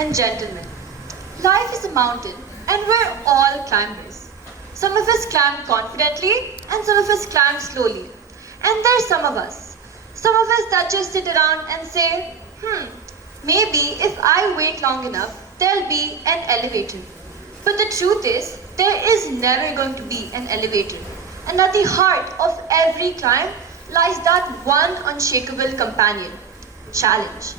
and gentlemen, life is a mountain and we're all climbers. Some of us climb confidently and some of us climb slowly. And there's some of us that just sit around and say, maybe if I wait long enough, there'll be an elevator. But the truth is, there is never going to be an elevator. And at the heart of every climb lies that one unshakable companion, challenge.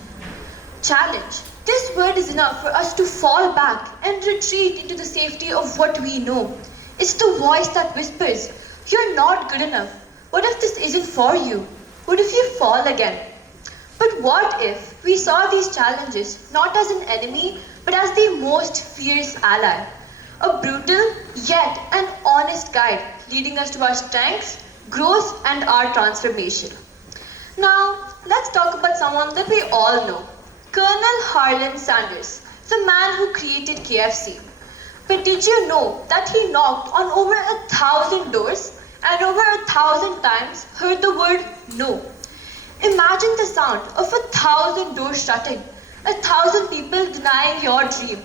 Challenge. This word is enough for us to fall back and retreat into the safety of what we know. It's the voice that whispers, you're not good enough. What if this isn't for you? What if you fall again? But what if we saw these challenges not as an enemy, but as the most fierce ally? A brutal, yet an honest guide leading us to our strengths, growth, and our transformation. Now, let's talk about someone that we all know. Colonel Harlan Sanders, the man who created KFC. But did you know that he knocked on over 1,000 doors and over 1,000 times heard the word no? Imagine the sound of 1,000 doors shutting, 1,000 people denying your dream.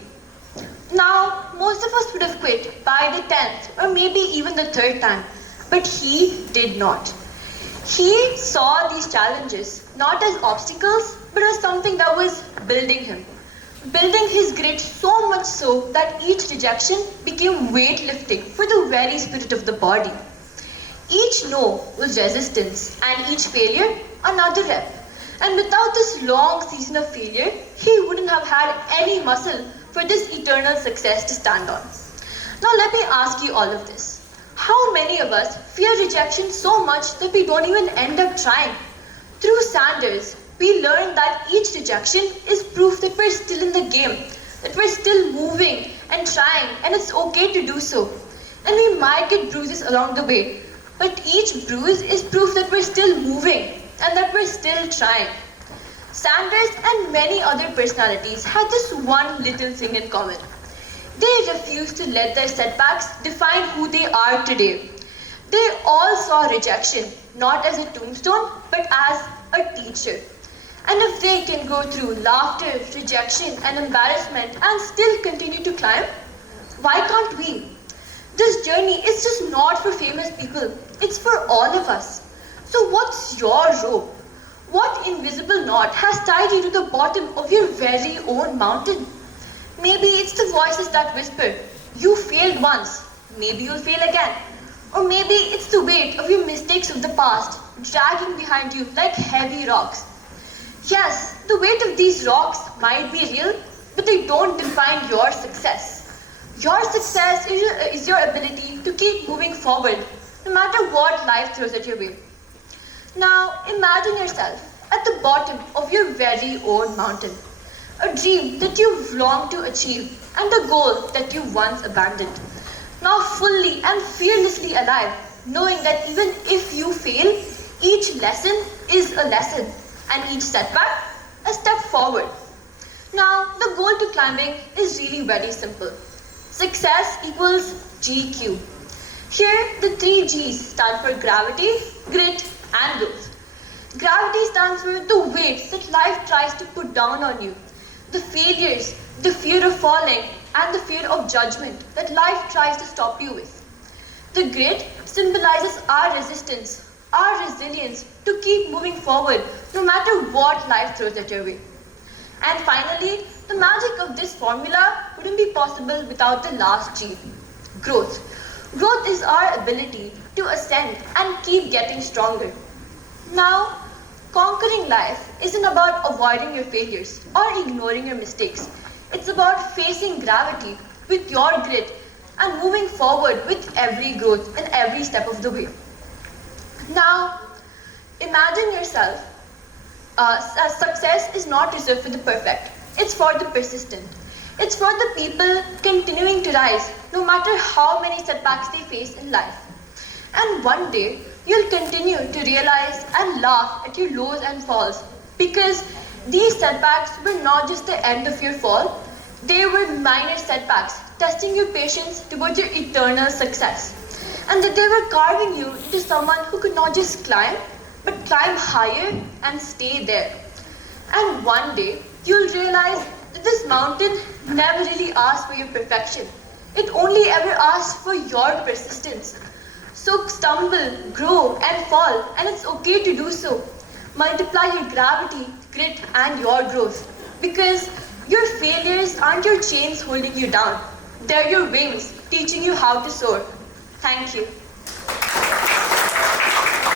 Now, most of us would have quit by the 10th or maybe even the 3rd time, but he did not. He saw these challenges not as obstacles, but as something that was building him. Building his grit so much so that each rejection became weightlifting for the very spirit of the body. Each no was resistance and each failure another rep. And without this long season of failure, he wouldn't have had any muscle for this eternal success to stand on. Now let me ask you all of this. How many of us fear rejection so much that we don't even end up trying? Through Sanders, we learned that each rejection is proof that we're still in the game, that we're still moving and trying, and it's okay to do so. And we might get bruises along the way, but each bruise is proof that we're still moving and that we're still trying. Sanders and many other personalities had this one little thing in common. They refused to let their setbacks define who they are today. They all saw rejection not as a tombstone, but as a teacher. And if they can go through laughter, rejection, and embarrassment and still continue to climb, why can't we? This journey is just not for famous people, it's for all of us. So what's your rope? What invisible knot has tied you to the bottom of your very own mountain? Maybe it's the voices that whisper, you failed once, maybe you'll fail again. Or maybe it's the weight of your mistakes of the past, dragging behind you like heavy rocks. Yes, the weight of these rocks might be real, but they don't define your success. Your success is your ability to keep moving forward, no matter what life throws at your way. Now, imagine yourself at the bottom of your very own mountain. A dream that you've longed to achieve and a goal that you once abandoned. Now fully and fearlessly alive, knowing that even if you fail, each lesson is a lesson and each setback a step forward. Now, the goal to climbing is really very simple. Success equals GQ. Here, the 3 G's stand for gravity, grit, and growth. Gravity stands for the weight that life tries to put down on you. The failures, the fear of falling, and the fear of judgment that life tries to stop you with. The grit symbolizes our resistance, our resilience to keep moving forward no matter what life throws at your way. And finally, the magic of this formula wouldn't be possible without the last G, growth. Growth is our ability to ascend and keep getting stronger. Now, conquering life isn't about avoiding your failures or ignoring your mistakes. It's about facing gravity with your grit and moving forward with every growth and every step of the way. Now, imagine yourself as success is not reserved for the perfect. It's for the persistent. It's for the people continuing to rise no matter how many setbacks they face in life. And one day, you'll continue to realize and laugh at your lows and falls because these setbacks were not just the end of your fall, they were minor setbacks testing your patience towards your eternal success. And that they were carving you into someone who could not just climb, but climb higher and stay there. And one day, you'll realize that this mountain never really asked for your perfection. It only ever asked for your persistence. So stumble, grow, and fall, and it's okay to do so. Multiply your gravity, grit, and your growth. Because your failures aren't your chains holding you down. They're your wings, teaching you how to soar. Thank you.